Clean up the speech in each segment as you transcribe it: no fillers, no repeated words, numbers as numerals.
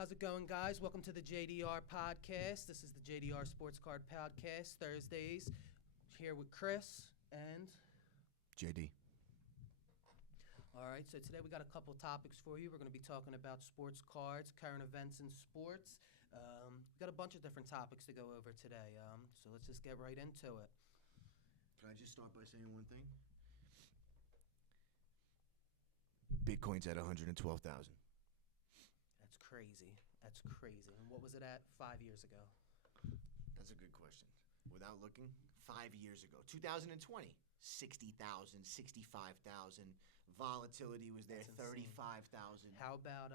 How's it going, guys? Welcome to the JDR podcast. This is the JDR Sports Card Podcast, Thursdays. Here with Chris and JD. All right, so today we got a couple topics for you. We're going to be talking about sports cards, current events in sports. We got a bunch of different topics to go over today. So let's just get right into it. Can I just start by saying one thing? Bitcoin's at 112,000. That's crazy. That's crazy. And what was it at 5 years ago? That's a good question. Without looking, 5 years ago, 2020, 60,000, 65,000. Volatility was there, 35,000. How about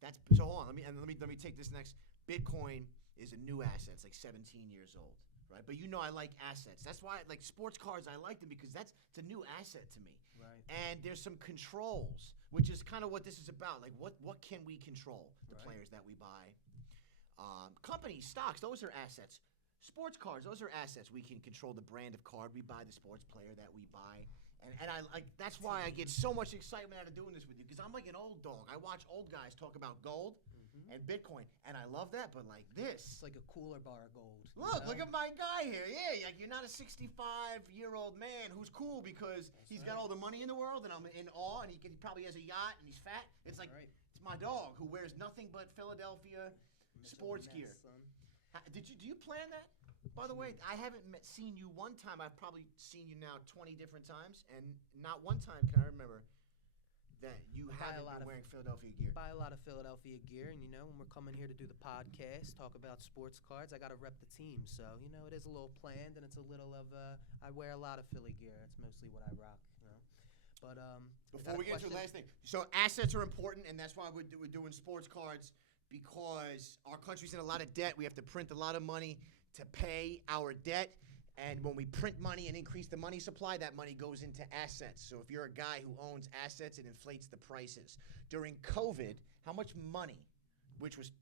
That's so. Hold on. Let me take this next. Bitcoin is a new asset. It's like 17 years old, right? But I like assets. That's why, like sports cards, I like them because it's a new asset to me. Right. And there's some controls, which is kind of what this is about. Like, what can we control? The Right. players that we buy, companies, stocks. Those are assets. Sports cards. Those are assets. We can control the brand of card we buy, the sports player that we buy. And I like that's why I get so much excitement out of doing this with you because I'm like an old dog. I watch old guys talk about gold and Bitcoin, and I love that. But like this, it's like a cooler bar of gold. look at my guy here. Yeah, like you're not a 65-year-old man who's cool because he's got all the money in the world, and I'm in awe. And he probably has a yacht, and he's fat. It's like it's my dog who wears nothing but Philadelphia sports gear. Do you plan that? By the way, I haven't seen you one time. I've probably seen you now 20 different times, and not one time can I remember that you haven't been wearing Philadelphia gear. Buy a lot of Philadelphia gear, and when we're coming here to do the podcast, talk about sports cards, I got to rep the team. So, it is a little planned, and it's a little of I wear a lot of Philly gear. That's mostly what I rock, But before we get to the last thing, so assets are important, and that's why we're doing sports cards because our country's in a lot of debt. We have to print a lot of money to pay our debt. And when we print money and increase the money supply, that money goes into assets. So if you're a guy who owns assets, it inflates the prices. During COVID, how much money, which was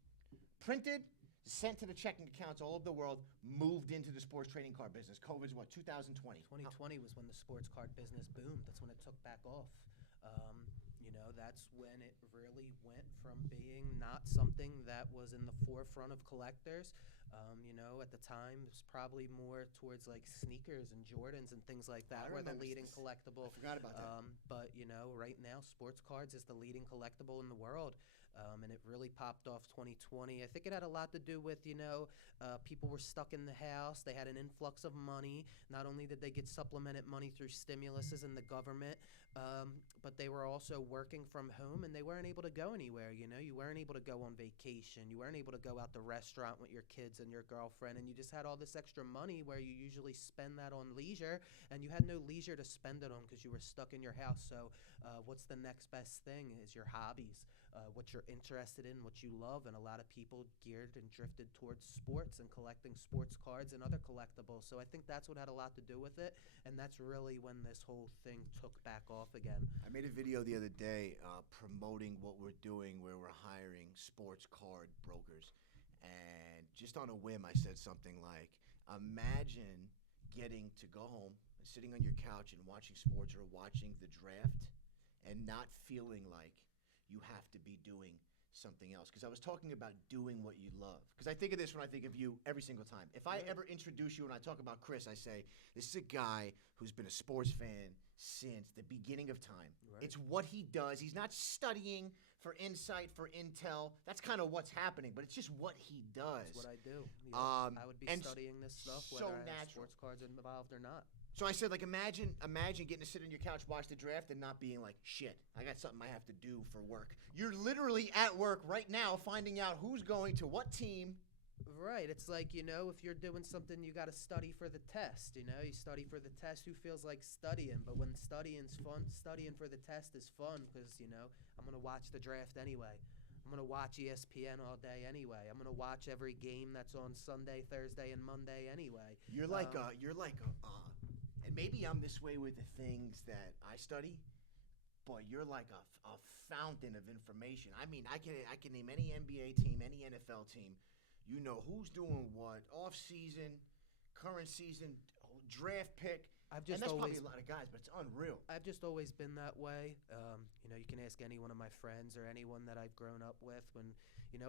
printed, sent to the checking accounts all over the world, moved into the sports trading card business? COVID's what, 2020? 2020 was when the sports card business boomed. That's when it took back off. That's when it really went from being not something that was in the forefront of collectors. At the time, it was probably more towards like sneakers and Jordans and things like that were the leading collectible. I forgot about that. But, right now, sports cards is the leading collectible in the world. And it really popped off 2020. I think it had a lot to do with, people were stuck in the house. They had an influx of money. Not only did they get supplemented money through stimuluses in the government, but they were also working from home and they weren't able to go anywhere. You weren't able to go on vacation. You weren't able to go out to restaurant with your kids and your girlfriend. And you just had all this extra money where you usually spend that on leisure, and you had no leisure to spend it on because you were stuck in your house. So what's the next best thing is your hobbies, what you're interested in, what you love. And a lot of people geared and drifted towards sports and collecting sports cards and other collectibles. So I think that's what had a lot to do with it. And that's really when this whole thing took back off again. I made a video the other day promoting what we're doing where we're hiring sports card brokers. And just on a whim, I said something like, imagine getting to go home, sitting on your couch and watching sports or watching the draft and not feeling like you have to be doing something else. Because I was talking about doing what you love. Because I think of this when I think of you every single time. If I ever introduce you and I talk about Chris, I say, this is a guy who's been a sports fan since the beginning of time. Right. It's what he does. He's not studying for insight, for intel. That's kind of what's happening, but it's just what he does. That's what I do. I would be studying this stuff whether I have sports cards involved or not. So I said, like, imagine getting to sit on your couch, watch the draft, and not being like, shit, I got something I have to do for work. You're literally at work right now finding out who's going to what team. Right. It's like, if you're doing something, you got to study for the test. You study for the test. Who feels like studying? But when studying's fun, studying for the test is fun because, I'm going to watch the draft anyway. I'm going to watch ESPN all day anyway. I'm going to watch every game that's on Sunday, Thursday, and Monday anyway. You're like and maybe I'm this way with the things that I study, but you're like a fountain of information. I mean, I can name any NBA team, any NFL team. You know who's doing what, off season, current season, draft pick. I've And just that's always probably a lot of guys, but it's unreal. I've just always been that way. You can ask any one of my friends or anyone that I've grown up with.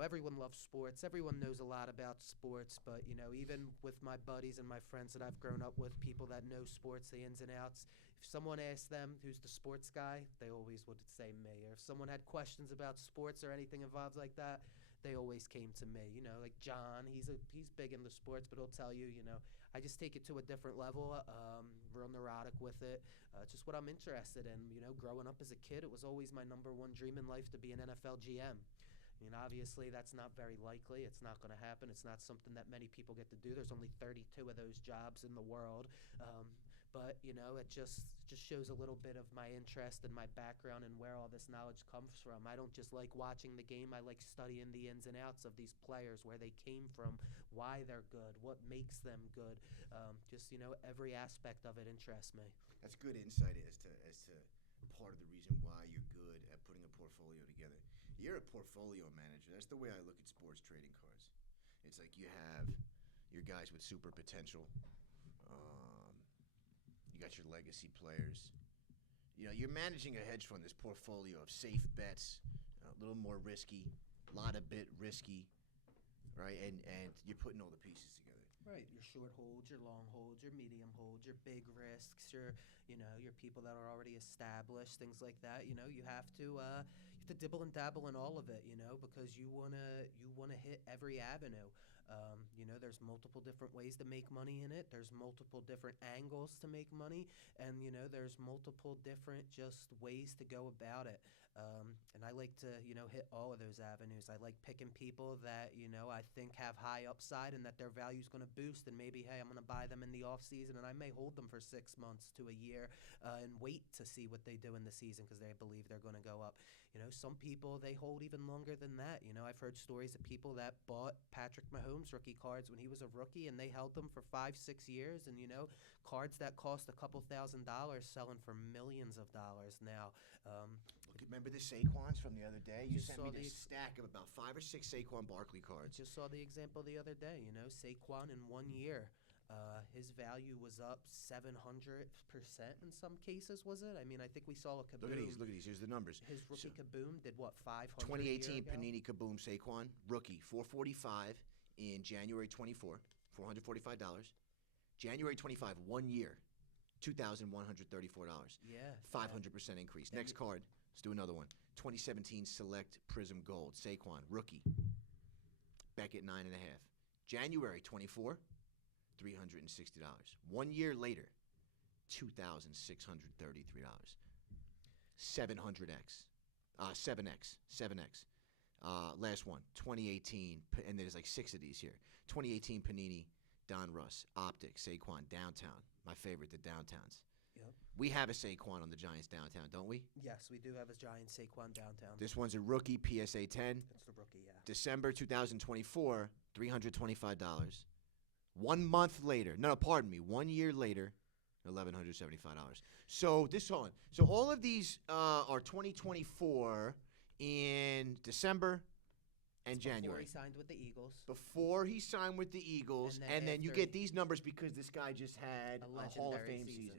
Everyone loves sports. Everyone knows a lot about sports. But, even with my buddies and my friends that I've grown up with, people that know sports, the ins and outs, if someone asked them who's the sports guy, they always would say me. Or if someone had questions about sports or anything involved like that, they always came to me. Like John, he's big into sports, but he'll tell you, I just take it to a different level. Real neurotic with it. It's just what I'm interested in. Growing up as a kid, it was always my number one dream in life to be an NFL GM. Obviously, that's not very likely. It's not going to happen. It's not something that many people get to do. There's only 32 of those jobs in the world. But it just shows a little bit of my interest and my background and where all this knowledge comes from. I don't just like watching the game. I like studying the ins and outs of these players, where they came from, why they're good, what makes them good. Every aspect of it interests me. That's good insight as to part of the reason why you're good at putting a portfolio together. You're a portfolio manager. That's the way I look at sports trading cards. It's like you have your guys with super potential. You got your legacy players. You're managing a hedge fund, this portfolio of safe bets, a little more risky, a lot of bit risky, right? And you're putting all the pieces together. Right, your short holds, your long holds, your medium holds, your big risks, your people that are already established, things like that. You have to dibble and dabble in all of it, because you wanna hit every avenue. There's multiple different ways to make money in it. There's multiple different angles to make money, and there's multiple different just ways to go about it. And I like to hit all of those avenues. I like picking people that I think have high upside and that their value's going to boost. And maybe, hey, I'm going to buy them in the off season, and I may hold them for 6 months to a year and wait to see what they do in the season because they believe they're going to go up. Some people, they hold even longer than that. I've heard stories of people that bought Patrick Mahomes rookie cards when he was a rookie, and they held them for 5-6 years. And cards that cost a couple $1,000 selling for millions of dollars now. Remember the Saquons from the other day? You Just sent me saw this stack of about 5 or 6 Saquon Barkley cards. Just saw the example the other day. Saquon in 1 year, his value was up 700% in some cases. Was it? I mean, I think we saw a Kaboom. Look at these. Here's the numbers. His rookie Kaboom did what, 500? 2018 Panini Kaboom Saquon rookie, $445 in January 24, $445. January 25, 1 year, $2,134. Yeah. 500% increase. Next card. Let's do another one. 2017 Select Prism Gold Saquon rookie. Beckett 9.5. January 24, $360. 1 year later, $2,633. 7X. Last one, 2018, and there's like 6 of these here. 2018 Panini Don Russ Optic Saquon Downtown. My favorite, the Downtowns. Yep. We have a Saquon on the Giants Downtown, don't we? Yes, we do have a giant Saquon downtown. This one's a rookie PSA 10. That's the rookie, yeah. December 2024, $325. 1 month later, no, pardon me, 1 year later, $1,175. So all of these are 2024 in December and January. Before he signed with the Eagles. Before he signed with the Eagles, and then you after get these numbers because this guy just had a a Hall of legendary Fame season.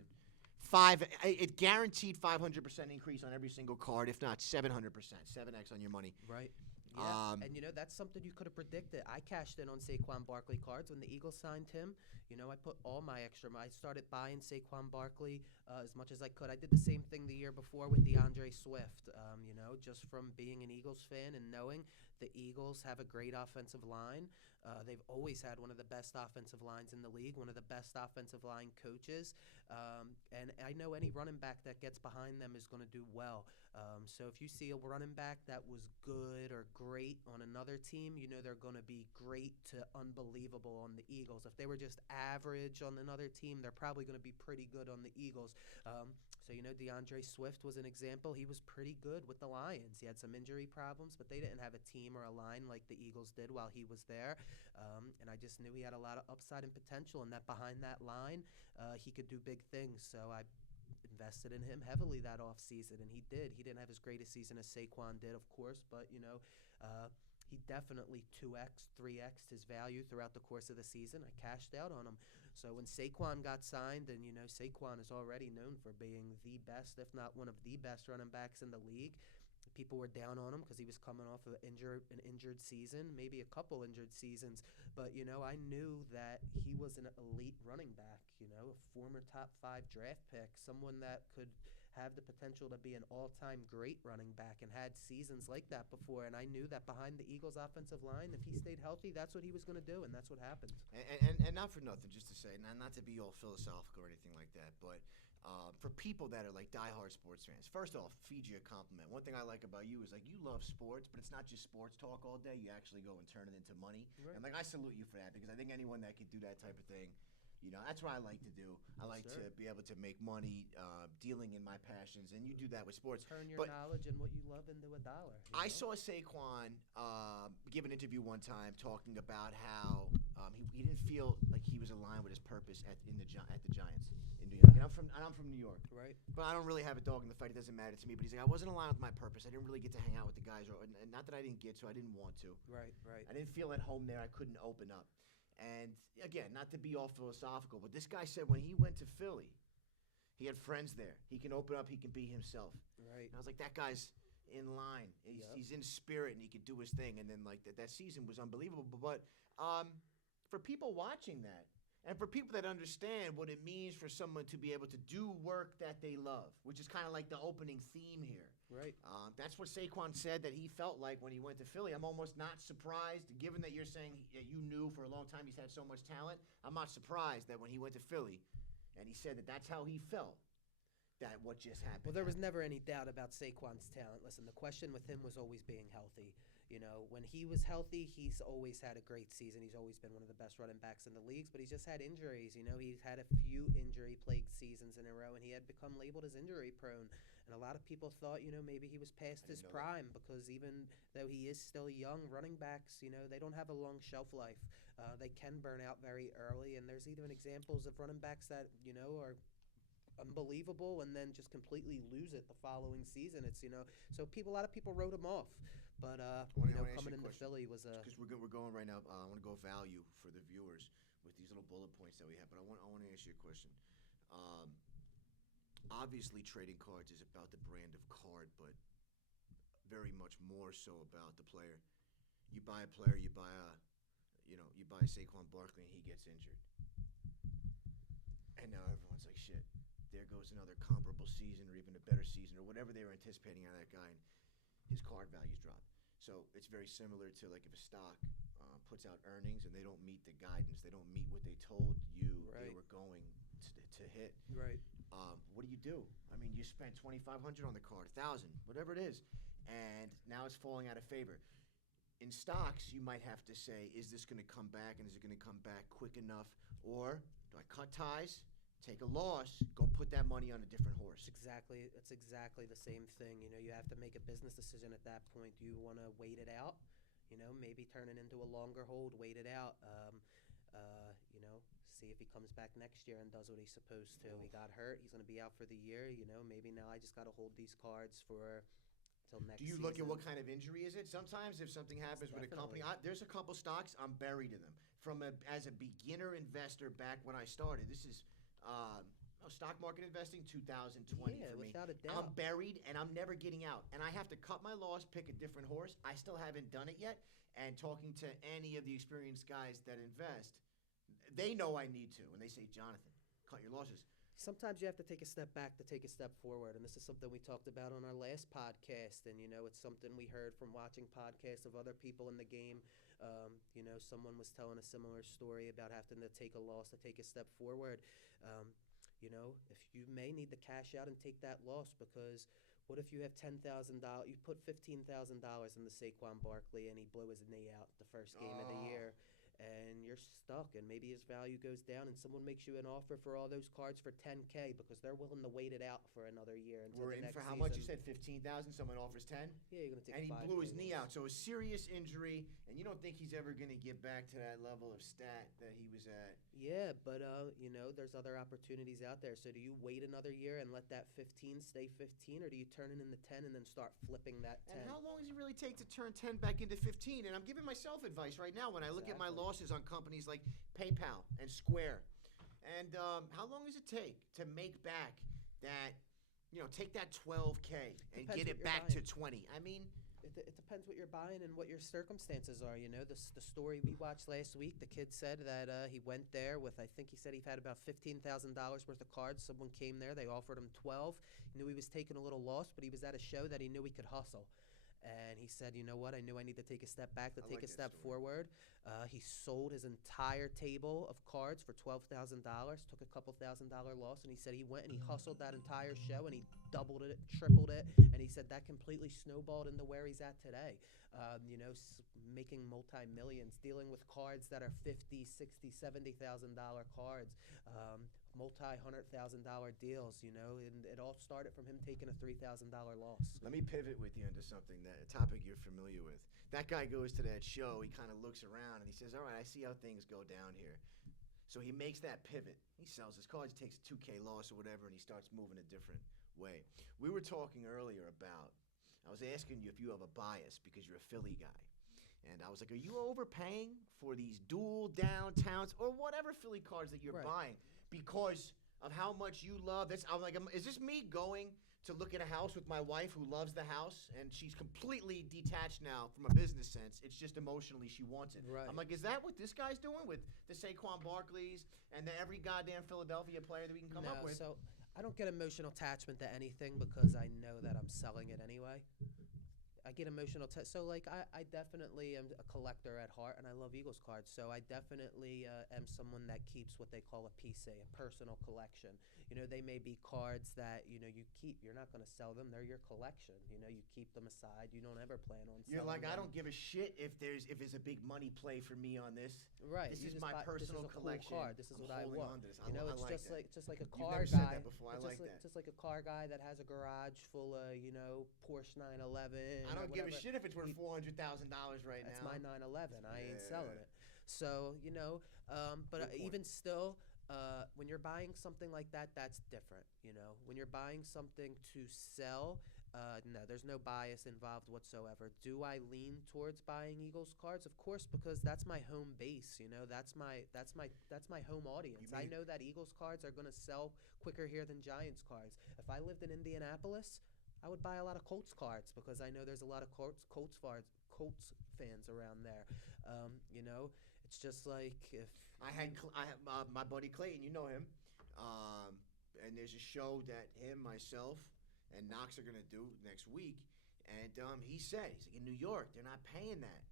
It guaranteed 500% increase on every single card, if not 700%, 7X on your money. Right. Yeah, and that's something you could have predicted. I cashed in on Saquon Barkley cards when the Eagles signed him. I put all my extra. I started buying Saquon Barkley as much as I could. I did the same thing the year before with DeAndre Swift. Just from being an Eagles fan and knowing the Eagles have a great offensive line. They've always had one of the best offensive lines in the league, one of the best offensive line coaches. And I know any running back that gets behind them is going to do well. So if you see a running back that was good or great on another team, they're going to be great to unbelievable on the Eagles. If they were just average on another team, they're probably going to be pretty good on the Eagles. So DeAndre Swift was an example. He was pretty good with the Lions. He had some injury problems, but they didn't have a team or a line like the Eagles did while he was there. And I just knew he had a lot of upside and potential, and that behind that line, he could do big things. So I invested in him heavily that offseason, and he did. He didn't have as great a season as Saquon did, of course, but, he definitely 2x, 3x his value throughout the course of the season. I cashed out on him. So when Saquon got signed, and Saquon is already known for being the best, if not one of the best running backs in the league, people were down on him because he was coming off of an injured season, maybe a couple injured seasons. But I knew that he was an elite running back. A former top 5 draft pick, someone that could have the potential to be an all-time great running back, and had seasons like that before. And I knew that behind the Eagles' offensive line, if he stayed healthy, that's what he was going to do, and that's what happened. And not for nothing, just to say, not to be all philosophical or anything like that, but for people that are like diehard sports fans, first off, feed you a compliment. One thing I like about you is like you love sports, but it's not just sports talk all day. You actually go and turn it into money. Right. And like I salute you for that, because I think anyone that could do that type of thing, that's what I like to do. I like to be able to make money dealing in my passions, and you do that with sports. Turn your knowledge and what you love into $1. I saw Saquon give an interview one time talking about how he didn't feel like he was aligned with his purpose at the Giants in New York. And I'm from New York, right? But I don't really have a dog in the fight. It doesn't matter to me. But he's like, I wasn't aligned with my purpose. I didn't really get to hang out with the guys, and not that I didn't get to. I didn't want to. Right. I didn't feel at home there. I couldn't open up. And again, not to be all philosophical, but this guy said when he went to Philly, he had friends there. He can open up. He can be himself. Right. And I was like, that guy's in line. He's in spirit, and he could do his thing. And then like that season was unbelievable. But for people watching that, and for people that understand what it means for someone to be able to do work that they love, which is kind of like the opening theme here. Right. That's what Saquon said that he felt like when he went to Philly. I'm almost not surprised, given that you're saying that you knew for a long time he's had so much talent. I'm not surprised that when he went to Philly and he said that that's how he felt, that what just happened. Well, there was never any doubt about Saquon's talent. Listen, the question with him was always being healthy. When he was healthy, he's always had a great season. He's always been one of the best running backs in the leagues, but he's just had injuries. He's had a few injury-plagued seasons in a row, and he had become labeled as injury-prone. And a lot of people thought, maybe he was past his prime, because even though he is still young, running backs, they don't have a long shelf life. They can burn out very early, and there's even examples of running backs that, are unbelievable and then just completely lose it the following season. It's so a lot of people wrote him off, but coming into Philly was because we're going right now. I want to go value for the viewers with these little bullet points that we have, but I want to ask you a question. Obviously, trading cards is about the brand of card, but very much more so about the player. You buy a player, you buy Saquon Barkley, and he gets injured, and now everyone's like, shit. There goes another comparable season, or even a better season, or whatever they were anticipating out of that guy, and his card values drop. So it's very similar to like if a stock puts out earnings and they don't meet the guidance, they don't meet what they told you they were going to hit. Right. What do? I mean, you spent $2,500 on the card, $1,000, whatever it is, and now it's falling out of favor. In stocks, you might have to say, is this going to come back, and is it going to come back quick enough, or do I cut ties? Take a loss, go put that money on a different horse. It's exactly the same thing. You have to make a business decision at that point. Do you want to wait it out? Maybe turn it into a longer hold, wait it out. See if he comes back next year and does what he's supposed to. He got hurt. He's going to be out for the year. Maybe now I just got to hold these cards for till next season. Do you look at what kind of injury is it? Sometimes if something happens with a company, there's a couple stocks, I'm buried in them. As a beginner investor back when I started, this is stock market investing 2020 for me. Without a doubt. I'm buried and I'm never getting out. And I have to cut my loss, pick a different horse. I still haven't done it yet. And talking to any of the experienced guys that invest, they know I need to. And they say, Jonathan, cut your losses. Sometimes you have to take a step back to take a step forward. And this is something we talked about on our last podcast. And, it's something we heard from watching podcasts of other people in the game. Someone was telling a similar story about having to take a loss to take a step forward. If you may need to cash out and take that loss, because what if you have $10,000, you put $15,000 into Saquon Barkley and he blew his knee out the first game of the year, and you're stuck, and maybe his value goes down, and someone makes you an offer for all those cards for 10K because they're willing to wait it out for another year until We're the in next for how season. much? You said 15,000. Someone offers 10. Yeah, you're gonna take. And he 5K blew his knee loss. out, so a serious injury, and you don't think he's ever going to get back to that level of stat that he was at. Yeah, but there's other opportunities out there. So do you wait another year and let that 15 stay 15, or do you turn it into 10 and then start flipping that 10? And how long does it really take to turn 10 back into 15? And I'm giving myself advice right now when I look at my Exactly. losses on companies like PayPal and Square. And how long does it take to make back that, take that 12K and Depends get what it you're back to buying. 20? I mean, It depends what you're buying and what your circumstances are. The story we watched last week, the kid said that he went there with, I think he said he had about $15,000 worth of cards. Someone came there, they offered him 12. He knew he was taking a little loss, but he was at a show that he knew he could hustle. And he said, you know what, I knew I need to take a step back to I take like a that step story. forward. He sold his entire table of cards for $12,000, took a couple $1,000 loss, and he said he went and he hustled that entire show and he doubled it, tripled it, and he said that completely snowballed into where he's at today. Making multi-millions, dealing with cards that are $50, $60, $70,000 cards, multi-$100,000 deals, and it all started from him taking a $3,000 loss. let me pivot with you into something, a topic you're familiar with. That guy goes to that show, he kind of looks around, and he says, all right, I see how things go down here. So he makes that pivot. He sells his cards, he takes a 2K loss or whatever, and he starts moving a different way. We were talking earlier about, I was asking you if you have a bias because you're a Philly guy. And I was like, are you overpaying for these dual downtowns or whatever Philly cards that you're Right. buying because of how much you love this? I'm like, is this me going to look at a house with my wife who loves the house and she's completely detached now from a business sense? It's just emotionally she wants it. Right. I'm like, is that what this guy's doing with the Saquon Barkleys and every goddamn Philadelphia player that we can come up with? So I don't get emotional attachment to anything because I know that I'm selling it anyway. I get emotional. I definitely am a collector at heart, and I love Eagles cards. So I definitely am someone that keeps what they call a PC, a personal collection. They may be cards that you keep. You're not going to sell them; they're your collection. You keep them aside. You don't ever plan on. You're selling like, I them. don't give a shit if there's a big money play for me on this. Right. This you is just my personal this is a collection. Cool card. This is I'm what I holding want. on to this. It's I like that. just like a You've car never said guy. that before. I like that. Just like a car guy that has a garage full of Porsche 911. I don't or give a whatever. shit if it's worth $400,000 right That's now. my 911. I ain't Yeah. selling it. So but Good point. even still, when you're buying something like that, that's different. When you're buying something to sell, no, there's no bias involved whatsoever. Do I lean towards buying Eagles cards? Of course, because that's my home base. That's my home audience. I know that Eagles cards are going to sell quicker here than Giants cards. If I lived in Indianapolis, I would buy a lot of Colts cards because I know there's a lot of Colts fans around there. It's just like if I had my buddy Clayton. You know him. And there's a show that him, myself, and Knox are gonna do next week. And he said, he's like, in New York, they're not paying that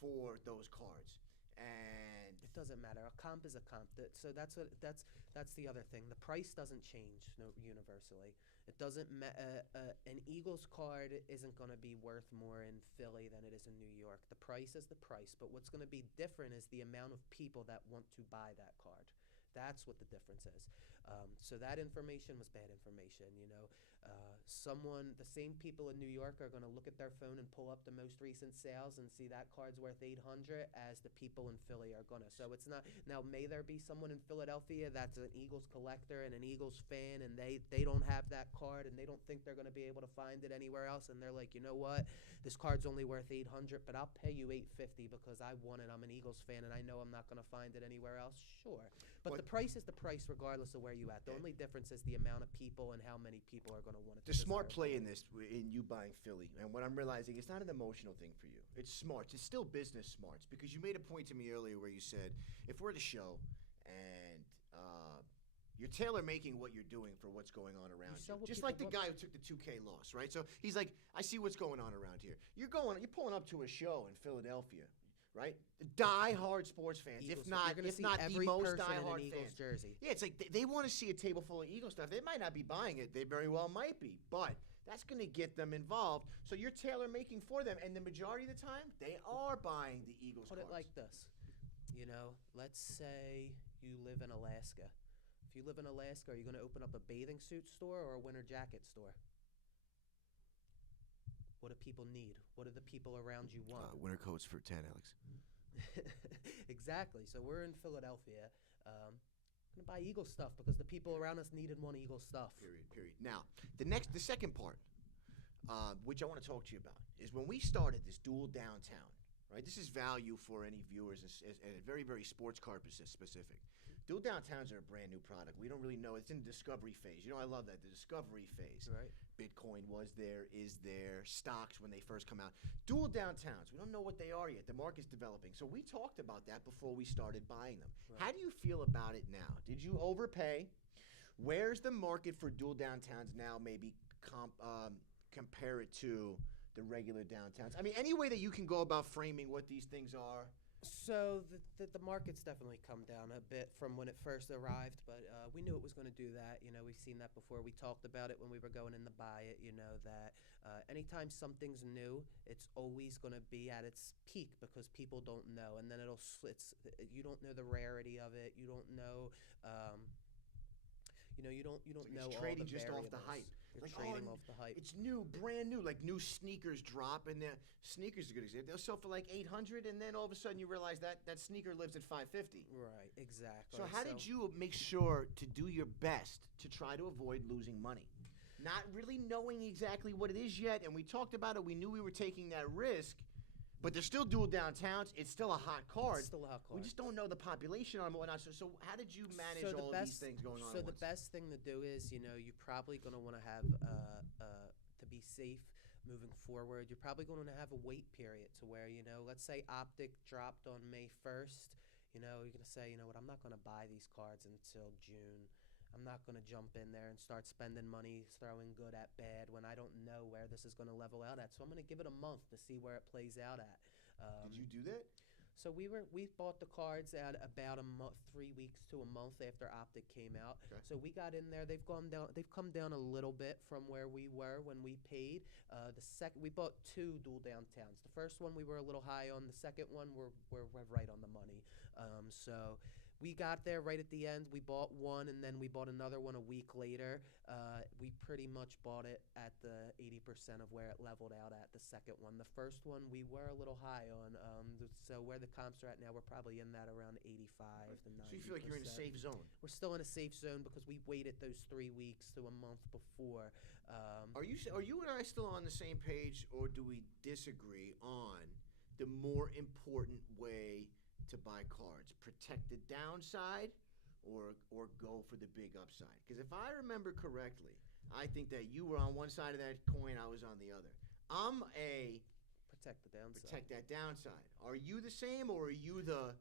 for those cards. And it doesn't matter. A comp is a comp. So that's the other thing. The price doesn't change universally. It doesn't. An Eagles card isn't going to be worth more in Philly than it is in New York. The price is the price, but what's going to be different is the amount of people that want to buy that card. That's what the difference is. So that information was bad information. The same people in New York are going to look at their phone and pull up the most recent sales and see that card's worth $800 as the people in Philly are going to. So it's not. Now, may there be someone in Philadelphia that's an Eagles collector and an Eagles fan, and they don't have that card and they don't think they're going to be able to find it anywhere else, and they're like, you know what, this card's only worth $800, but I'll pay you $850 because I want it. I'm an Eagles fan and I know I'm not going to find it anywhere else. Sure, but the price is the price regardless of where you at. The only difference is the amount of people and how many people are going to want it. the smart play in this, in you buying Philly, and what I'm realizing, it's not an emotional thing for you. It's smarts. It's still business smarts, because you made a point to me earlier where you said, if we're at a show and you're tailor-making what you're doing for what's going on around you. sell what Just people like the want. guy who took the 2K loss, right? So he's like, I see what's going on around here. You're pulling up to a show in Philadelphia, right? Die-hard sports fans, Eagles, if not you're gonna see the every most person in die-hard an Eagles fan. jersey. Yeah, it's like they want to see a table full of Eagles stuff. They might not be buying it. They very well might be. But that's going to get them involved. So you're tailor-making for them. And the majority of the time, they are buying the Eagles Put it cards. like this. You know, let's say you live in Alaska. If you live in Alaska, are you going to open up a bathing suit store or a winter jacket store? What do people need? What do the people around you want? Winter coats for 10, Alex. Exactly. So we're in Philadelphia. Gonna buy Eagle stuff because the people around us needed one Eagle stuff. Period. Now, the second part, which I want to talk to you about, is when we started this dual downtown. Right, this is value for any viewers, and very, very sports car specific. Dual downtowns are a brand new product. We don't really know. It's in the discovery phase. You know, I love that, the discovery phase. Right. Bitcoin was there, is there, stocks when they first come out. Dual downtowns, we don't know what they are yet. The market's developing. So we talked about that before we started buying them. Right. How do you feel about it now? Did you overpay? Where's the market for dual downtowns now, maybe compare it to the regular downtowns? I mean, any way that you can go about framing what these things are. So the market's definitely come down a bit from when it first arrived, but we knew it was going to do that. You know, we've seen that before. We talked about it when we were going in to buy it. You know that anytime something's new, it's always going to be at its peak because people don't know, and then you don't know the rarity of it. You don't know. You don't It's know like it's all trading the just off the variables. hype. You're Like, trading off the hype. It's new, brand new, like new sneakers drop, and sneakers are a good example. They'll sell for like $800, and then all of a sudden you realize that sneaker lives at $550. Right, exactly. So how did you make sure to do your best to try to avoid losing money? Not really knowing exactly what it is yet, and we talked about it. We knew we were taking that risk, but they're still dual downtowns. It's still a hot card. It's still a hot card. We just don't know the population on whatnot. So how did you manage all of these things going on? So at the once? best thing to do is, you're probably going to want to have to be safe moving forward. You're probably going to have a wait period to where, let's say Optic dropped on May 1st. You're going to say, you know what, I'm not going to buy these cards until June. I'm not going to jump in there and start spending money, throwing good at bad when I don't know where this is going to level out at. So I'm going to give it a month to see where it plays out at. Did you do that? So we bought the cards at about 3 weeks to a month after Optic came out. Okay. So we got in there. They've come down a little bit from where we were when we paid. We bought 2 dual downtowns. The first one we were a little high on. The second one we're right on the money. So we got there right at the end. We bought one, and then we bought another one a week later. We pretty much bought it at the 80% of where it leveled out at, the second one. The first one we were a little high on. So where the comps are at now, we're probably in that around 85 to 90%. So you feel like you're in a safe zone? We're still in a safe zone because we waited those 3 weeks to a month before. Are you and I still on the same page, or do we disagree on the more important way to buy cards? Protect the downside or go for the big upside? Because if I remember correctly, I think that you were on one side of that coin, I was on the other. I'm a Protect the downside. protect that downside. Are you the same, or are you the...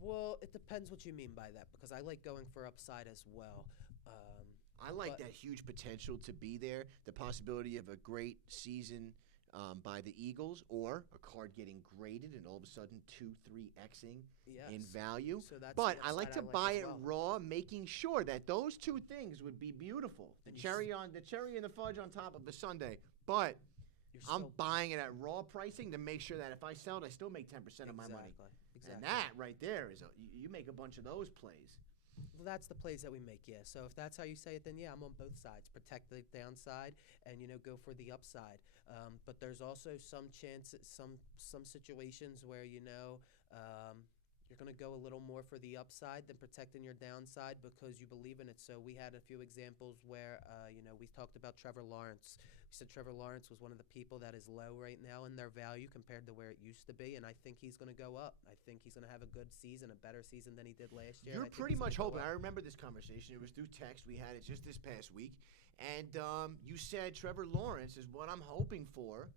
Well, it depends what you mean by that, because I like going for upside as well. I like But- that huge potential to be there, the possibility of a great season by the Eagles, or a card getting graded and all of a sudden 2-3xing Yes. in value. So that's But the I like upside to buy as it well. raw, making sure that those two things would be beautiful. The And you cherry and the fudge on top of the sundae. But You're I'm still- buying it at raw pricing to make sure that if I sell it, I still make 10% of my money. Exactly. And that right there is you make a bunch of those plays. Well, that's the plays that we make, yeah. So if that's how you say it, then yeah, I'm on both sides. Protect the downside and go for the upside. But there's also some situations where you're going to go a little more for the upside than protecting your downside because you believe in it. So we had a few examples where we talked about Trevor Lawrence. We said Trevor Lawrence was one of the people that is low right now in their value compared to where it used to be, and I think he's going to go up. I think he's going to have a good season, a better season than he did last year. You're I think pretty he's gonna much go hoping. up. I remember this conversation. It was through text. We had it just this past week. And you said Trevor Lawrence is what I'm hoping for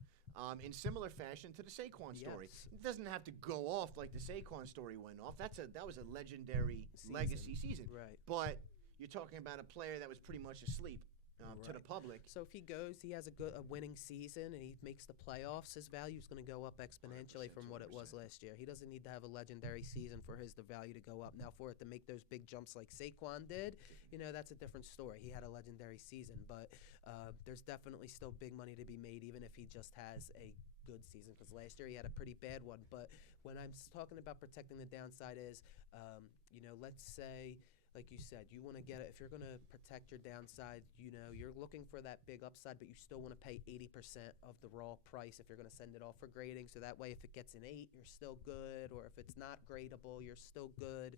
in similar fashion to the Saquon story. Yes. It doesn't have to go off like the Saquon story went off. That was a legendary legacy season. Right. But you're talking about a player that was pretty much asleep to the Right. public. So if he has a winning season and he makes the playoffs, his value is going to go up exponentially 100%, from what it was 200%. last year. He doesn't need to have a legendary season for the value to go up. Now, for it to make those big jumps like Saquon did, that's a different story. He had a legendary season, but there's definitely still big money to be made, even if he just has a good season, because last year he had a pretty bad one. But when I'm talking about protecting the downside is, let's say, like you said, you want to get it. If you're going to protect your downside, you're looking for that big upside, but you still want to pay 80% of the raw price if you're going to send it off for grading. So that way, if it gets an 8, you're still good, or if it's not gradable, you're still good.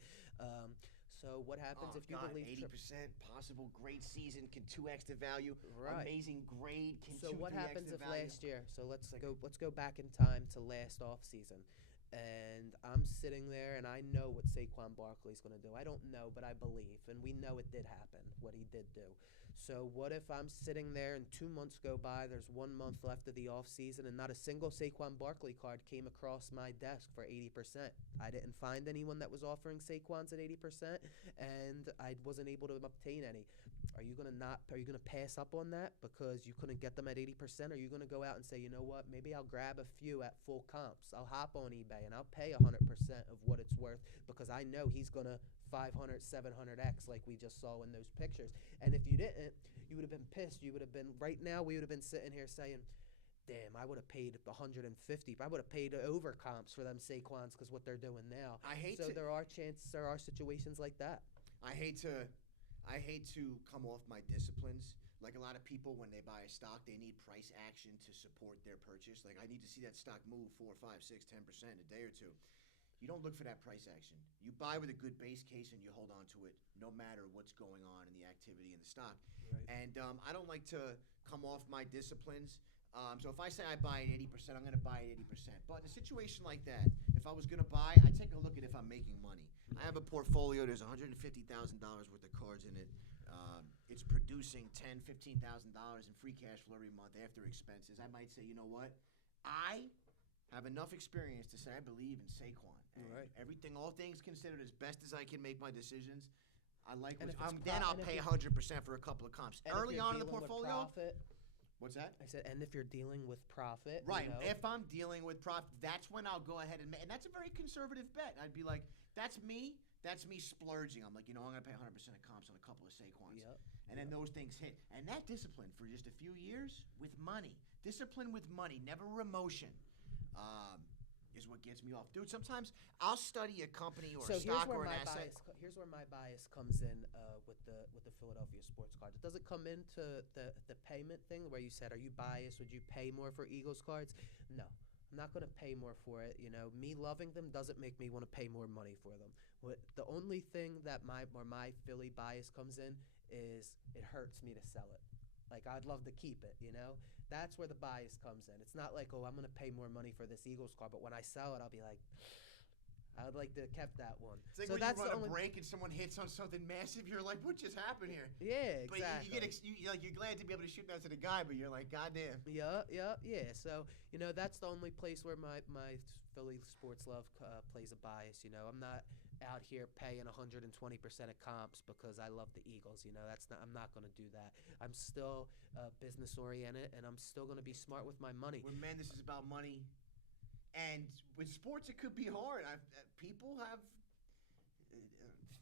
So what happens if you believe 80% possible great season can 2x the value? Right. Amazing grade can 2 So what 3x happens the if value? last year? So let's go back in time to last off season, and I'm sitting there and I know what Saquon Barkley's going to do. I don't know, but I believe, and we know it did happen. What he did do. So what if I'm sitting there and 2 months go by, there's 1 month left of the off season, and not a single Saquon Barkley card came across my desk for 80%. I didn't find anyone that was offering Saquons at 80%, and I wasn't able to obtain any. Are you gonna pass up on that because you couldn't get them at 80%? Are you gonna go out and say, you know what, maybe I'll grab a few at full comps. I'll hop on eBay and I'll pay 100% of what it's worth, because I know he's gonna 500, 700x like we just saw in those pictures. And if you didn't, you would have been pissed. You would have been, right now, we would have been sitting here saying, damn, I would have paid 150. I would have paid over comps for them Saquons because what they're doing now. There are situations like that. I hate to come off my disciplines. Like a lot of people, when they buy a stock, they need price action to support their purchase. Like, I need to see that stock move 4, 5, 6, 10% in a day or two. You don't look for that price action. You buy with a good base case and you hold on to it no matter what's going on in the activity in the stock. Right. And I don't like to come off my disciplines. So if I say I buy at 80%, I'm going to buy at 80%. But in a situation like that, if I was going to buy, I take a look at if I'm making money. I have a portfolio. There's $150,000 worth of cards in it. It's producing $10,000, $15,000 in free cash flow every month after expenses. I might say, you know what? I have enough experience to say I believe in Saquon. And Right. everything, all things considered, as best as I can make my decisions, I like. And Then I'll pay 100% for a couple of comps And if early you're on in the dealing with portfolio. profit, What's that? I said, and if you're dealing with profit, Right. If I'm dealing with profit, that's when I'll go ahead and that's a very conservative bet. I'd be like, that's me splurging. I'm like, I'm going to pay 100% of comps on a couple of Saquons. Yep. And then those things hit. And that discipline for just a few years with money. Discipline with money, never emotion, is what gets me off. Dude, sometimes I'll study a company or a stock or an asset. Here's where my bias comes in with the Philadelphia sports cards. It doesn't come into the payment thing where you said, are you biased? Would you pay more for Eagles cards? No. I'm not going to pay more for it. Me loving them doesn't make me want to pay more money for them. The only thing that my Philly bias comes in is it hurts me to sell it. Like, I'd love to keep it, That's where the bias comes in. It's not like, oh, I'm going to pay more money for this Eagles card, but when I sell it, I'll be like, I would like to have kept that one. It's like so when that's you run a break and someone hits on something massive, you're like, what just happened here? Yeah, exactly. But you're glad to be able to shoot that to the guy, but you're like, goddamn. Yeah. So, that's the only place where my Philly sports love plays a bias. I'm not out here paying 120% of comps because I love the Eagles. I'm not going to do that. I'm still business oriented, and I'm still going to be smart with my money. Well, man, this is about money. And with sports, it could be hard. People have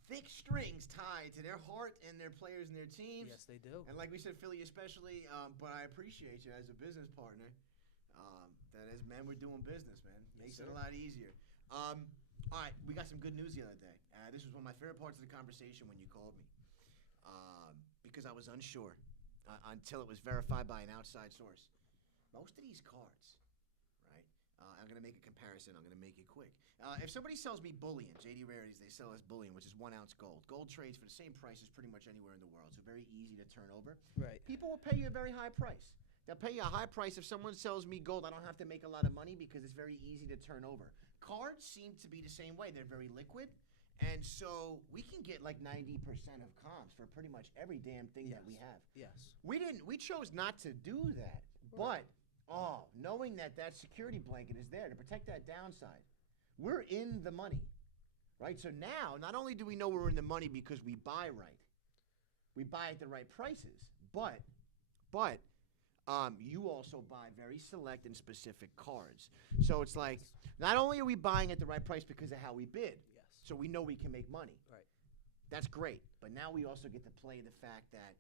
thick strings tied to their heart and their players and their teams. Yes, they do. And like we said, Philly especially, but I appreciate you as a business partner. That as men, we're doing business, man. Makes it a lot easier. All right, we got some good news the other day. This was one of my favorite parts of the conversation when you called me. Because I was unsure until it was verified by an outside source. Most of these cards, right? I'm going to make a comparison. I'm going to make it quick. If somebody sells me bullion, JD Rarities, they sell us bullion, which is 1 ounce gold. Gold trades for the same price as pretty much anywhere in the world, so very easy to turn over. Right. People will pay you a very high price. They'll pay you a high price. If someone sells me gold, I don't have to make a lot of money because it's very easy to turn over. Cards seem to be the same way. They're very liquid. And so we can get like 90% of comps for pretty much every damn thing that we have. Yes. We chose not to do that. Right. But knowing that security blanket is there to protect that downside, we're in the money, right? So now, not only do we know we're in the money because we buy right, we buy at the right prices, but you also buy very select and specific cards. So it's like, not only are we buying at the right price because of how we bid, Yes. so we know we can make money. Right. That's great. But now we also get to play the fact that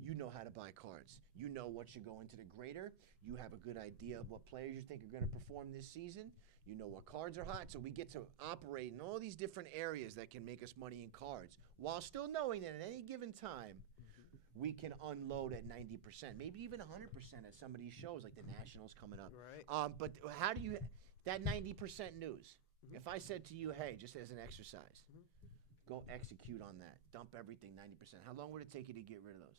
you know how to buy cards. You know what should go into the grader. You have a good idea of what players you think are going to perform this season. You know what cards are hot. So we get to operate in all these different areas that can make us money in cards while still knowing that at any given time, we can unload at 90%, maybe even 100% at some of these shows like the Nationals coming up. Right. But how do you, that 90% news, if I said to you, hey, just as an exercise, go execute on that, dump everything 90%, how long would it take you to get rid of those?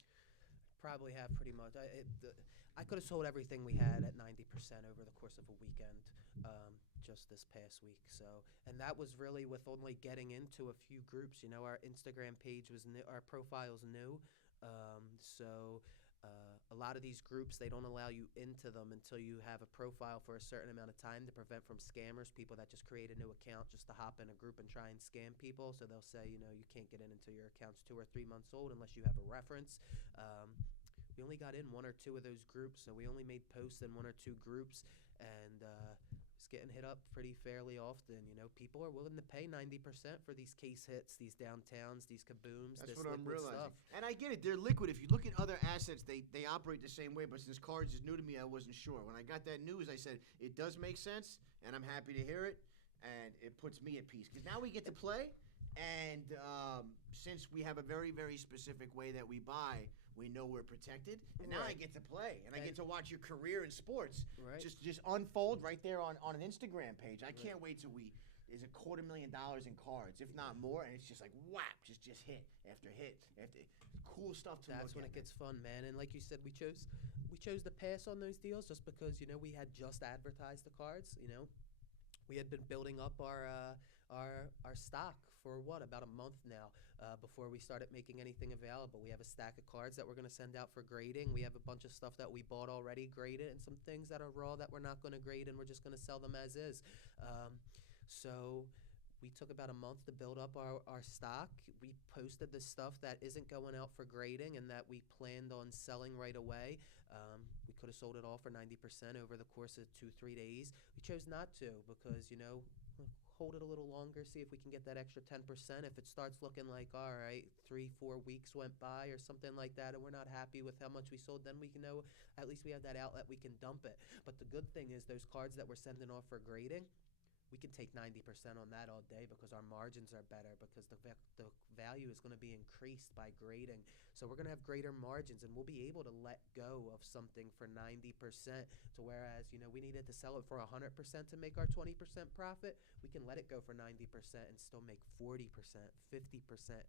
Probably have pretty much. I could have sold everything we had at 90% over the course of a weekend, just this past week. So, and that was really with only getting into a few groups. You know, our Instagram page was new, our profile's new. A lot of these groups, they don't allow you into them until you have a profile for a certain amount of time to prevent from scammers, people that just create a new account just to hop in a group and try and scam people. So they'll say, you know, you can't get in until your account's 2 or 3 months old unless you have a reference. We only got in 1 or 2 of those groups, so we only made posts in 1 or 2 groups, and it's getting hit up pretty fairly often. You know, people are willing to pay 90% for these case hits, these downtowns, these kabooms. That's this what I'm liquid realizing. stuff. And I get it. They're liquid. If you look at other assets, they operate the same way. But since cards is new to me, I wasn't sure. When I got that news, I said, it does make sense, and I'm happy to hear it. And it puts me at peace. Because now we get to play. And since we have a very, very specific way that we buy, we know we're protected. And now I Right. get to play. And I get to watch your career in sports Right. just unfold right there on an Instagram page. I can't wait till there's $250,000 in cards, if not more, and it's just like whap, just hit after hit after cool stuff to That's look when at. it gets fun, man. And like you said, we chose to pass on those deals just because, you know, we had just advertised the cards. You know, we had been building up our stock for about a month now before we started making anything available. We have a stack of cards that we're going to send out for grading. We have a bunch of stuff that we bought already graded, and some things that are raw that we're not going to grade, and we're just going to sell them as is. So we took about a month to build up our stock. We posted the stuff that isn't going out for grading and that we planned on selling right away. We could have sold it all for 90% over the course of 2-3 days. We chose not to because, you know, hold it a little longer, see if we can get that extra 10%. If it starts looking like, all right, 3-4 weeks went by or something like that, and we're not happy with how much we sold, then we can know at least we have that outlet, we can dump it. But the good thing is those cards that we're sending off for grading, we can take 90% on that all day because our margins are better, because the value is going to be increased by grading. So we're going to have greater margins, and we'll be able to let go of something for 90%. To whereas, you know, we needed to sell it for 100% to make our 20% profit, we can let it go for 90% and still make 40%, 50%.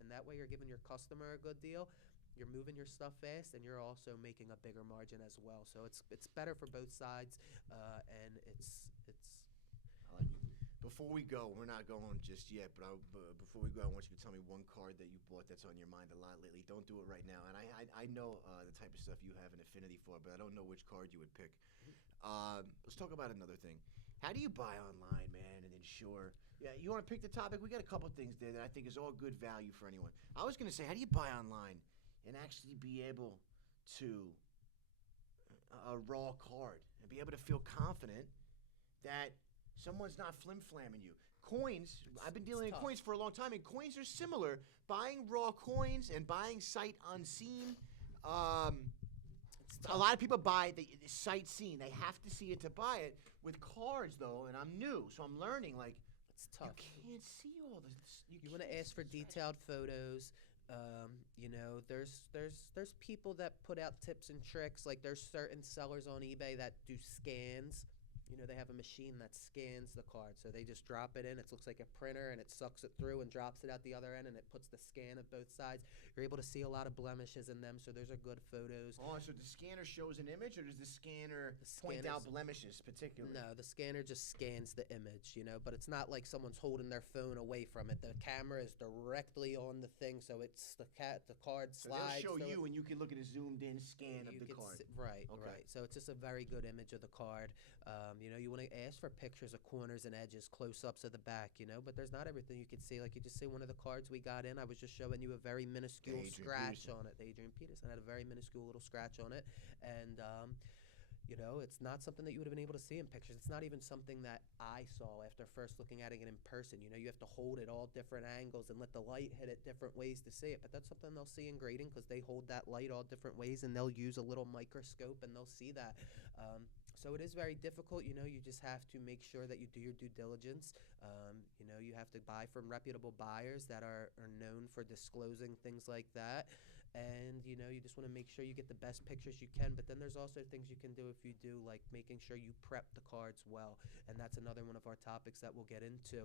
And that way you're giving your customer a good deal. You're moving your stuff fast, and you're also making a bigger margin as well. So it's better for both sides, and it's I like it. Before we go, we're not going just yet, but before we go, I want you to tell me one card that you bought that's on your mind a lot lately. Don't do it right now. And I know the type of stuff you have an affinity for, but I don't know which card you would pick. Let's talk about another thing. How do you buy online, man, and ensure? Yeah, you want to pick the topic? We got a couple things there that I think is all good value for anyone. I was going to say, how do you buy online and actually be able to a raw card and be able to feel confident that someone's not flim-flamming you? Coins, I've been dealing in tough. coins for a long time, and coins are similar. Buying raw coins and buying sight unseen. it's A tough. lot of people buy the sight seen. They have to see it to buy it. With cards, though, and I'm new, so I'm learning, like, It's tough. you can't see all this. You want to can't ask for see detailed photos. You know, there's people that put out tips and tricks. Like there's certain sellers on eBay that do scans. You know, they have a machine that scans the card. So they just drop it in. It looks like a printer, and it sucks it through and drops it out the other end, and it puts the scan of both sides. You're able to see a lot of blemishes in them, so those are good photos. Oh, so the scanner shows an image, or does the scanner The point out scanner's- blemishes particularly? No, the scanner just scans the image, you know, but it's not like someone's holding their phone away from it. The camera is directly on the thing, so it's the card So slides. they'll show so you, it- and you can look at a zoomed-in scan of you the could card. right, Okay. right. So it's just a very good image of the card. You know, you want to ask for pictures of corners and edges, close-ups of the back, you know, but there's not everything you could see. Like you just see one of the cards we got in, I was just showing you a very minuscule Adrian scratch Peterson. on it. The Adrian Peterson had a very minuscule little scratch on it. And You know, it's not something that you would have been able to see in pictures. It's not even something that I saw after first looking at it in person. You know, you have to hold it all different angles and let the light hit it different ways to see it. But that's something they'll see in grading because they hold that light all different ways and they'll use a little microscope and they'll see that. So it is very difficult. You know, you just have to make sure that you do your due diligence. You know, you have to buy from reputable buyers that are known for disclosing things like that. And you know, you just want to make sure you get the best pictures you can. But then there's also things you can do if you do, like making sure you prep the cards well, and that's another one of our topics that we'll get into.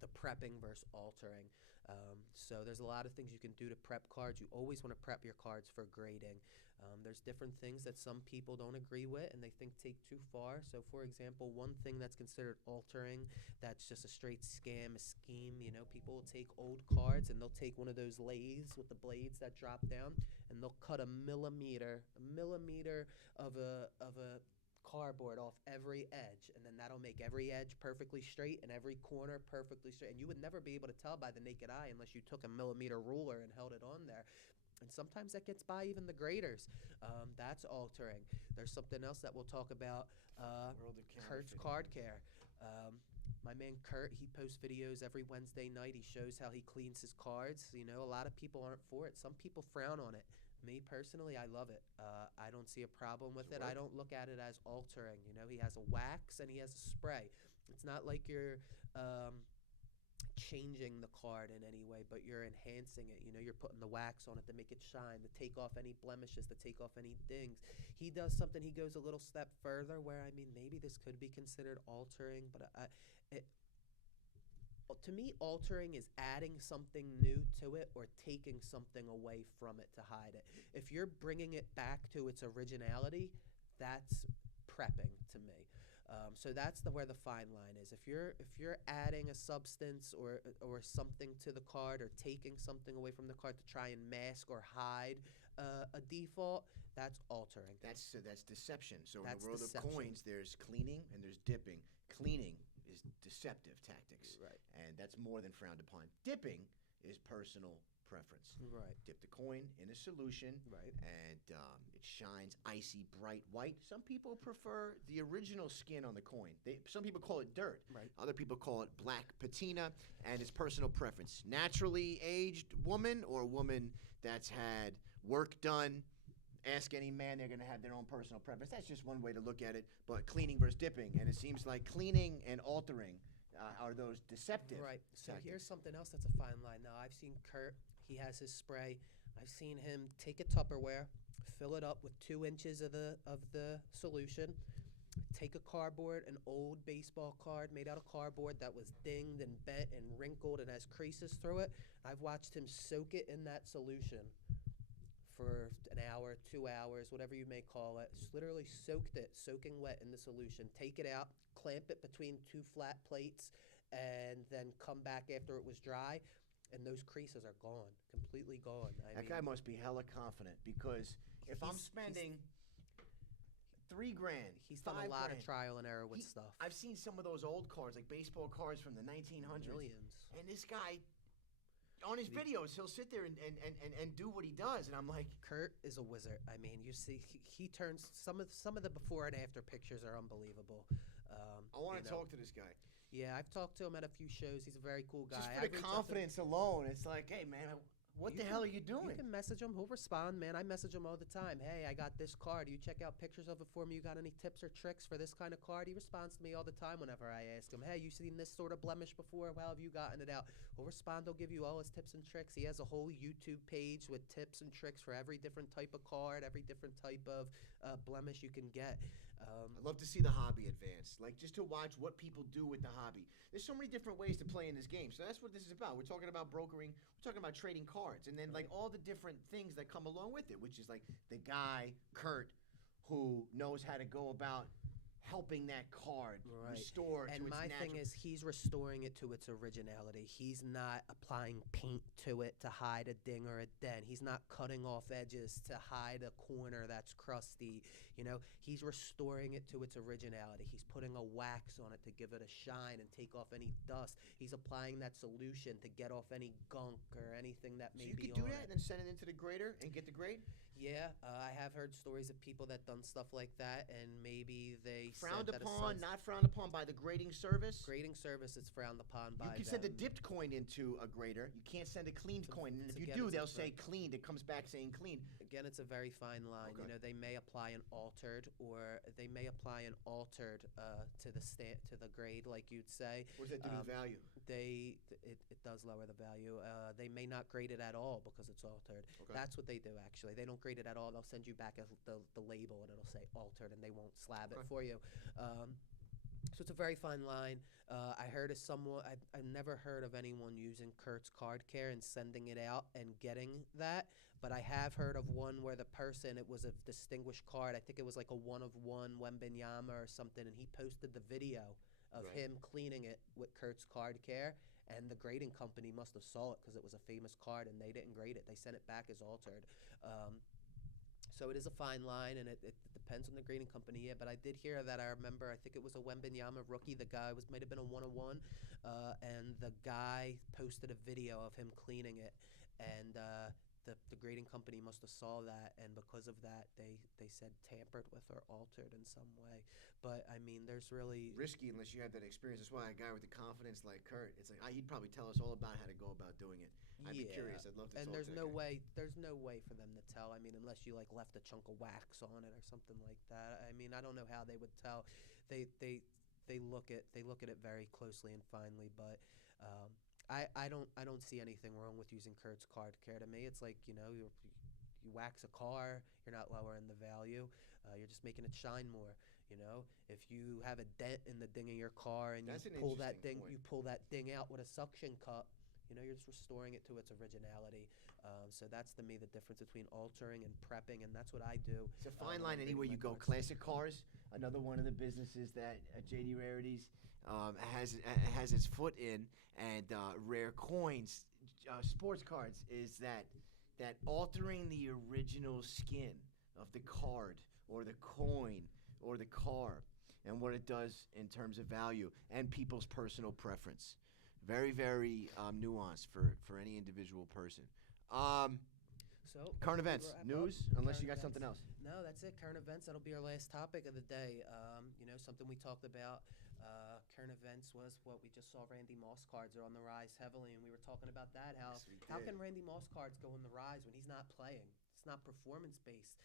The prepping versus altering. So there's a lot of things you can do to prep cards. You always want to prep your cards for grading. There's different things that some people don't agree with and they think take too far. So for example, one thing that's considered altering, that's just a straight scam, a scheme. You know, people will take old cards and they'll take one of those lathes with the blades that drop down and they'll cut a millimeter of a cardboard off every edge, and then that'll make every edge perfectly straight and every corner perfectly straight, and you would never be able to tell by the naked eye unless you took a millimeter ruler and held it on there. And sometimes that gets by even the graders. That's altering. There's something else that we'll talk about. World of Kurt's counterfeiting. Card Care. My man Kurt, he posts videos every Wednesday night. He shows how he cleans his cards. You know, a lot of people aren't for it. Some people frown on it. Me personally, I love it. I don't see a problem with it. I don't look at it as altering. You know, he has a wax and he has a spray. It's not like you're changing the card in any way, but you're enhancing it. You know, you're putting the wax on it to make it shine, to take off any blemishes, to take off any dings. He does something, he goes a little step further where, I mean, maybe this could be considered altering, but to me, altering is adding something new to it or taking something away from it to hide it. If you're bringing it back to its originality, that's prepping to me. So that's where the fine line is. If you're adding a substance or something to the card or taking something away from the card to try and mask or hide a default, that's altering. That's deception. So That's in the world deception. of coins, there's cleaning and there's dipping. Cleaning is deceptive tactics, Right. and that's more than frowned upon. Dipping is personal preference. Right. Dip the coin in a solution, Right. and it shines icy bright white. Some people prefer the original skin on the coin. Some people call it dirt. Right. Other people call it black patina, and it's personal preference. Naturally aged woman or a woman that's had work done. Ask any man, they're going to have their own personal preference. That's just one way to look at it. But cleaning versus dipping, and it seems like cleaning and altering are those deceptive. Right. So tactics. here's something else that's a fine line. Now, I've seen Kurt, he has his spray. I've seen him take a Tupperware, fill it up with 2 inches of the solution, take a cardboard, an old baseball card made out of cardboard that was dinged and bent and wrinkled and has creases through it. I've watched him soak it in that solution for an hour, 2 hours, whatever you may call it. Just literally soaked it, soaking wet in the solution. Take it out, clamp it between 2 flat plates, and then come back after it was dry, and those creases are gone, completely gone. That guy must be hella confident, because if I'm He's- spending $3,000, He's done a lot of $5,000, trial and error with stuff. I've seen some of those old cards, like baseball cards from the 1900s. Millions. And this guy, on his The- videos, he'll sit there and do what he does, and I'm like, Kurt is a wizard. I mean, you see, he turns some of the before and after pictures are unbelievable. I want you to know. talk to this guy. Yeah, I've talked to him at a few shows. He's a very cool guy. Just for I've the reached out to him. confidence alone, it's like, hey, man, what the hell are you doing? You can message him. He'll respond, man. I message him all the time. Hey, I got this card. You check out pictures of it for me. You got any tips or tricks for this kind of card? He responds to me all the time whenever I ask him, hey, you seen this sort of blemish before? How have you gotten it out? He'll respond. He'll give you all his tips and tricks. He has a whole YouTube page with tips and tricks for every different type of card, every different type of blemish you can get. I'd love to see the hobby advance, like just to watch what people do with the hobby. There's so many different ways to play in this game, so that's what this is about. We're talking about brokering, we're talking about trading cards, and then like all the different things that come along with it, which is like the guy, Kurt, who knows how to go about helping that card restore to And its my natural. thing is, he's restoring it to its originality. He's not applying paint to it to hide a ding or a dent. He's not cutting off edges to hide a corner that's crusty. You know, he's restoring it to its originality. He's putting a wax on it to give it a shine and take off any dust. He's applying that solution to get off any gunk or anything that So may you be could do on that it. and then send it into the grader and get the grade? Yeah, I have heard stories of people that done stuff like that, and maybe they Frowned said that a upon, sun's not frowned upon by the grading service. grading service is frowned upon You by can them. send a dipped coin into a grader. You can't send a cleaned So- coin. And if so you again, do, it's a they'll say ver- cleaned. It comes back saying clean. Again, it's a very fine line. Okay. You know, they may apply an altered, or they may apply an altered to the to the grade, like you'd say. What does that do to the value? It does lower the value. They may not grade it at all because it's altered. Okay. That's what they do actually. They don't grade it at all. They'll send you back the label and it'll say altered, and they won't slab it Okay. for you. So it's a very fine line. I heard of someone. I've never heard of anyone using Kurt's Card Care and sending it out and getting that. But I have heard of one where the person, it was a distinguished card. I think it was like a 1 of 1 Wembenyama or something, and he posted the video of Right. him cleaning it with Kurt's Card Care. And the grading company must have saw it because it was a famous card, and they didn't grade it. They sent it back as altered. So it is a fine line, and it depends on the grading company. Yeah, but I did hear that. I remember. I think it was a Wembenyama rookie. The guy might have been a 1 of 1, and the guy posted a video of him cleaning it, and the grading company must have saw that, and because of that, they said tampered with or altered in some way. But I mean, there's really Risky unless you have that experience. That's why a guy with the confidence like Kurt, it's like he'd probably tell us all about how to go about doing it. I'd be curious. I'd love to. And talk there's to that no guy. way for them to tell. I mean, unless you like left a chunk of wax on it or something like that. I mean, I don't know how they would tell. They look at it very closely and finely, but I don't see anything wrong with using Kurt's Card Care. To me, it's like, you know, you wax a car, you're not lowering the value. You're just making it shine more. You know, if you have a dent in the ding of your car and That's an you pull that interesting ding, point. you pull that ding out with a suction cup, you know, you're just restoring it to its originality. So that's to me the difference between altering and prepping, and that's what I do. It's a fine when line I'm anywhere grading you my go. cards. Classic cars, another one of the businesses that JD Rarities has its foot in, and Rare Coins, sports cards, is that altering the original skin of the card or the coin or the car, and what it does in terms of value and people's personal preference. Very, very nuanced for any individual person. So Current before we events, wrap up, news, unless current you got something events. else. No, that's it. Current events. That'll be our last topic of the day. You know, something we talked about. Current events was what we just saw. Randy Moss cards are on the rise heavily, and we were talking about that. Yes, we How did. can Randy Moss cards go on the rise when he's not playing? It's not performance based.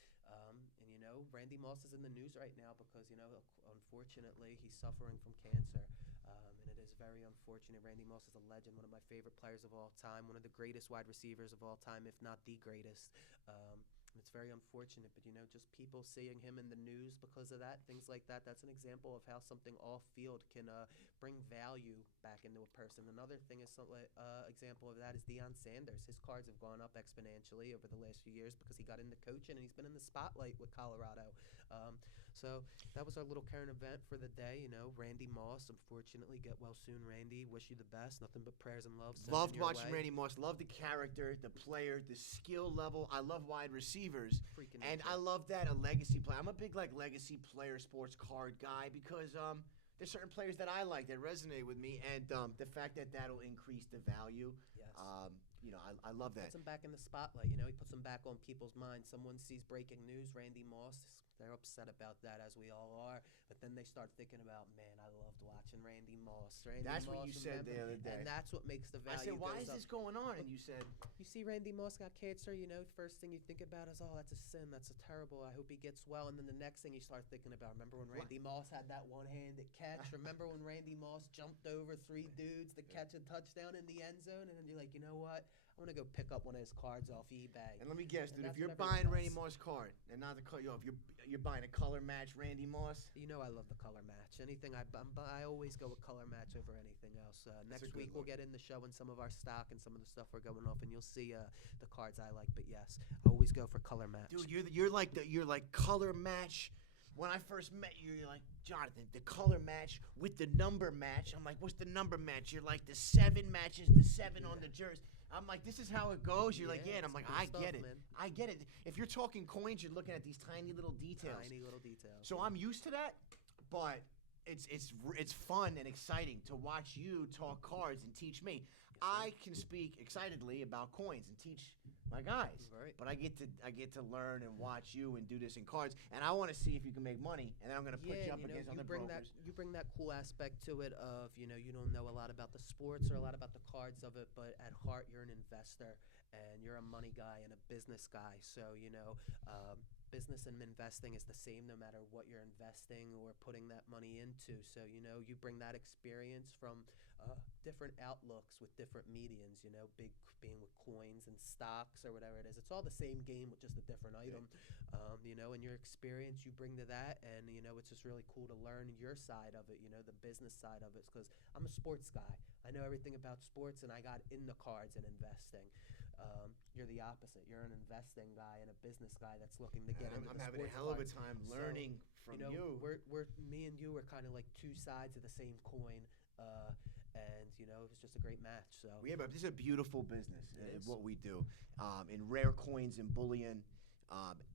And you know, Randy Moss is in the news right now because, you know, unfortunately he's suffering from cancer. And it is very unfortunate. Randy Moss is a legend, one of my favorite players of all time, one of the greatest wide receivers of all time, if not the greatest. And it's very unfortunate, but you know, just people seeing him in the news because of that, things like that, that's an example of how something off field can bring value back into a person. Another thing is example of that is Deion Sanders. His cards have gone up exponentially over the last few years because he got into coaching and he's been in the spotlight with Colorado. So that was our little current event for the day. You know, Randy Moss, unfortunately, get well soon, Randy. Wish you the best. Nothing but prayers and love. sending Loved your watching way. Randy Moss. Love the character, the player, the skill level. I love wide receivers. Freaking And nature. I love that a legacy player. I'm a big legacy player sports card guy because there's certain players that I like that resonate with me, and the fact that that'll increase the value. Yes. You know, I love that. Puts him back in the spotlight. You know, he puts him back on people's minds. Someone sees breaking news, Randy Moss. They're upset about that, as we all are. But then they start thinking about, man, I loved watching Randy Moss. Randy That's Moss, what you said the other day. And that's what makes the I value. said, why goes is up. this going on? And you said, You see Randy Moss got cancer, you know, first thing you think about is, oh, that's a sin, that's a terrible, I hope he gets well. And then the next thing you start thinking about, remember when What? Randy Moss had that one-handed catch? Remember when Randy Moss jumped over 3 dudes to catch a touchdown in the end zone? And then you're like, you know what? I'm going to go pick up one of his cards off eBay. and let me guess, And dude, if that's you're what everyone buying Randy does. Moss card, and not the you know, if you're buying a color match Randy Moss, You know I love the color match. Anything I always go with color match over anything else. Next good week we'll look. get into showing some of our stock and some of the stuff we're going off, and you'll see the cards I like. But yes, I always go for color match. dude, you're like color match. When I first met you, you're like, Jonathan, the color match with the number match. I'm like, what's the number match? You're like, the 7 matches, the 7 on the jersey. I'm like, this is how it goes. You're like, Yeah, yeah. And I'm it's like, cool I stuff, get it. man. I get it. If you're talking coins, you're looking at these tiny little details. Tiny little details. So I'm used to that, but it's fun and exciting to watch you talk cards and teach me. I can speak excitedly about coins and teach my guys. Right. But I get to learn and watch you and do this in cards, and I want to see if you can make money, and then I'm gonna put you up against other brokers. You bring that cool aspect to it of, you don't know a lot about the sports or a lot about the cards of it, but at heart you're an investor and you're a money guy and a business guy. So, business and investing is the same no matter what you're investing or putting that money into. So, you bring that experience from different outlooks with different mediums, big being with coins and stocks or whatever it is. It's all the same game with just a different item. And your experience you bring to that, and it's just really cool to learn your side of it, the business side of it, because I'm a sports guy. I know everything about sports, and I got into cards and investing. You're the opposite. You're an investing guy and a business guy that's looking to get into I'm the having a sports hell of a cards. time learning from you. We're me and you are kind of like two sides of the same coin. And it was just a great match. So This is a beautiful business. It is. What we do in rare coins and bullion,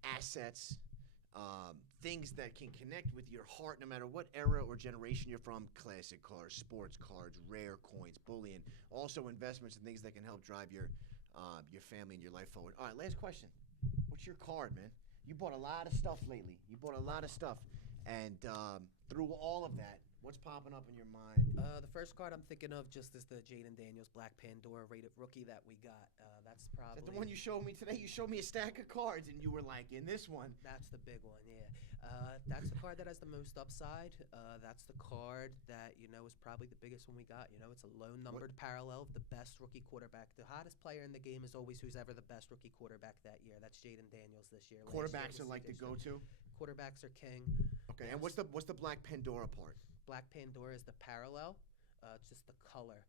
assets, things that can connect with your heart, no matter what era or generation you're from. Classic cards, sports cards, rare coins, bullion. Also investments and things that can help drive your family and your life forward. All right, last question. What's your card, man? You bought a lot of stuff lately. And through all of that, what's popping up in your mind? The first card I'm thinking of just is the Jaden Daniels Black Pandora rated rookie that we got. That's probably Is that the one you showed me today? You showed me a stack of cards, and you were like, in this one. That's the big one, yeah. That's the card that has the most upside. That's the card that, is probably the biggest one we got. It's a low numbered parallel of the best rookie quarterback. The hottest player in the game is always who's ever the best rookie quarterback that year. That's Jaden Daniels this year. Quarterbacks are like the go-to? Quarterbacks are king. Okay, and what's the Black Pandora part? Black Pandora is the parallel. It's just the color.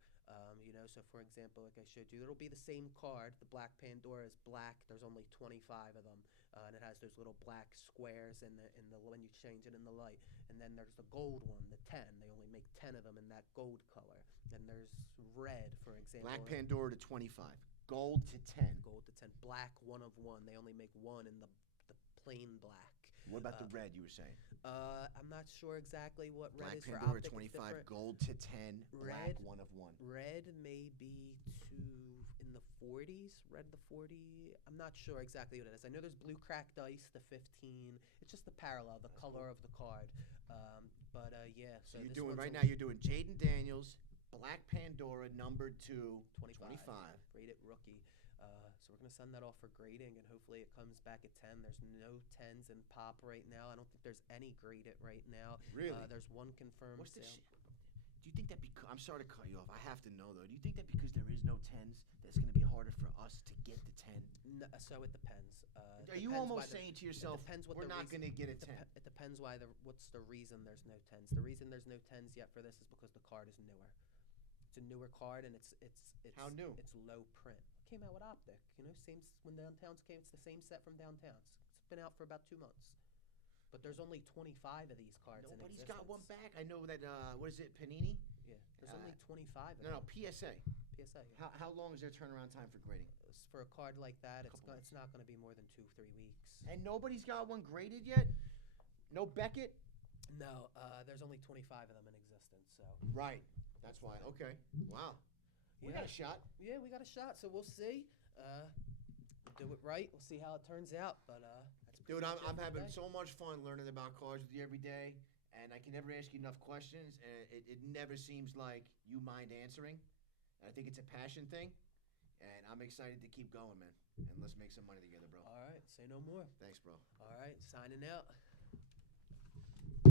So for example, like I showed you, it'll be the same card. The Black Pandora is black. There's only 25 of them, and it has those little black squares in the when you change it in the light. And then there's the gold one, the 10. They only make 10 of them in that gold color. And there's red, for example. Black Pandora to 25, gold to 10. Gold to 10, black 1 of 1. They only make 1 in the plain black. What about the red you were saying? I'm not sure exactly what red Black is for Pandora optic. 25, gold to 10, black 1 of 1. Red may be in the 40s. Red the 40. I'm not sure exactly what it is. I know there's blue cracked ice, the 15. It's just the parallel, the color of the card. Yeah. So you're doing right now. You're doing Jaden Daniels, Black Pandora, numbered to 25. Rated rookie. So we're going to send that off for grading, and hopefully it comes back at 10. There's no 10s in pop right now. I don't think there's any graded right now. Really? There's one confirmed What's the sale. Do you think that I'm sorry to cut you off. I have to know, though. Do you think that because there is no 10s, that's going to be harder for us to get the 10? No, so it depends. Are you almost saying to yourself, we're not going to get a 10? It depends what's the reason there's no 10s. The reason there's no 10s yet for this is because the card is newer. It's a newer card, and it's How new? It's low print. Came out with Optic, same when Downtowns came. It's the same set from Downtowns. It's been out for about 2 months, but there's only 25 of these cards. Nobody's got one back. I know that. What is it, Panini? Yeah, there's only 25 of No, them. PSA. PSA. Yeah. How long is their turnaround time for grading? For a card like that, it's Couple not going to be more than 2-3 weeks. And nobody's got one graded yet. No Beckett. No, there's only 25 of them in existence. So. Right. That's why. Okay. Wow. We got a shot. Yeah, we got a shot. So we'll see. Do it right. We'll see how it turns out. But that's Dude, pretty I'm much it for having today. so much fun learning about cards with you every day, and I can never ask you enough questions, and it never seems like you mind answering. I think it's a passion thing, and I'm excited to keep going, man. And let's make some money together, bro. All right. Say no more. Thanks, bro. All right. Signing out.